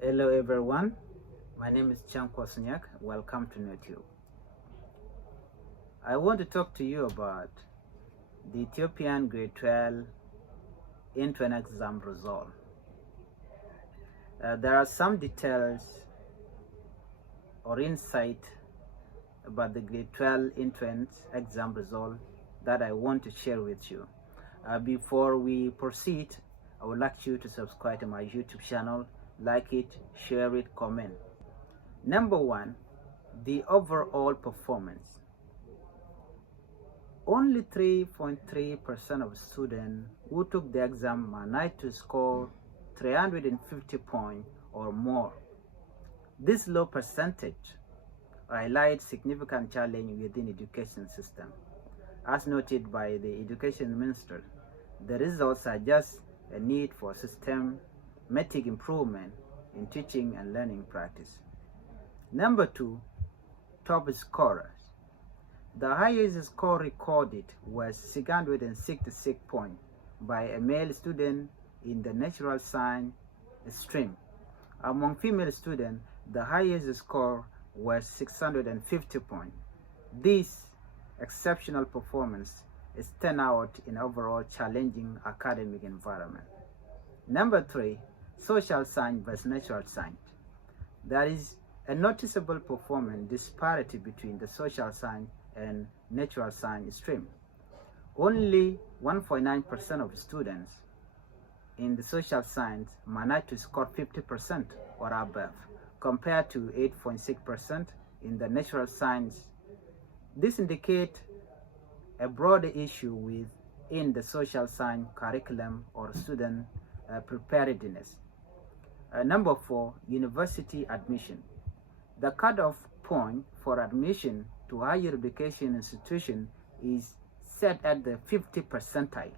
Hello everyone, my name is Chanko Sunyak. Welcome to Ethio. I want to talk to you about the Ethiopian grade 12 entrance exam result. There are some details or insight about the grade 12 entrance exam result that I want to share with you. Before we proceed, I would like you to subscribe to my YouTube channel, like it, share it, comment. Number one, the overall performance. Only 3.3% of students who took the exam managed to score 350 points or more. This low percentage highlights significant challenge within education system. As noted by the Education Minister, the results suggest a need for systematic improvement in teaching and learning practice. Number two, top scorers. The highest score recorded was 666 points by a male student in the natural science stream. Among female students, the highest score was 650 points. This exceptional performance stands out in overall challenging academic environment. Number three, social science versus natural science. There is a noticeable performance disparity between the social science and natural science stream. Only 1.9% of students in the social science managed to score 50% or above, compared to 8.6% in the natural science. This indicates a broader issue within the social science curriculum or student preparedness. Number four, university admission. The cutoff point for admission to higher education institution is set at the 50th percentile.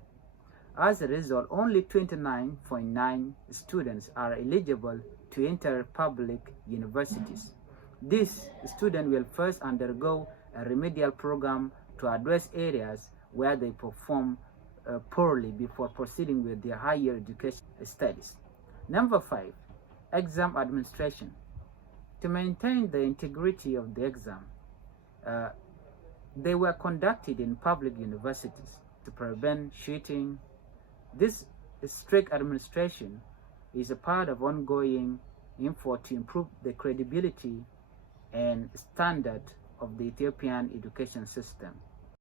As a result, only 29.9 students are eligible to enter public universities. These students will first undergo a remedial program to address areas where they perform poorly before proceeding with their higher education studies. Number five, exam administration. To maintain the integrity of the exam, they were conducted in public universities to prevent cheating. This strict administration is a part of ongoing effort to improve the credibility and standard of the Ethiopian education system.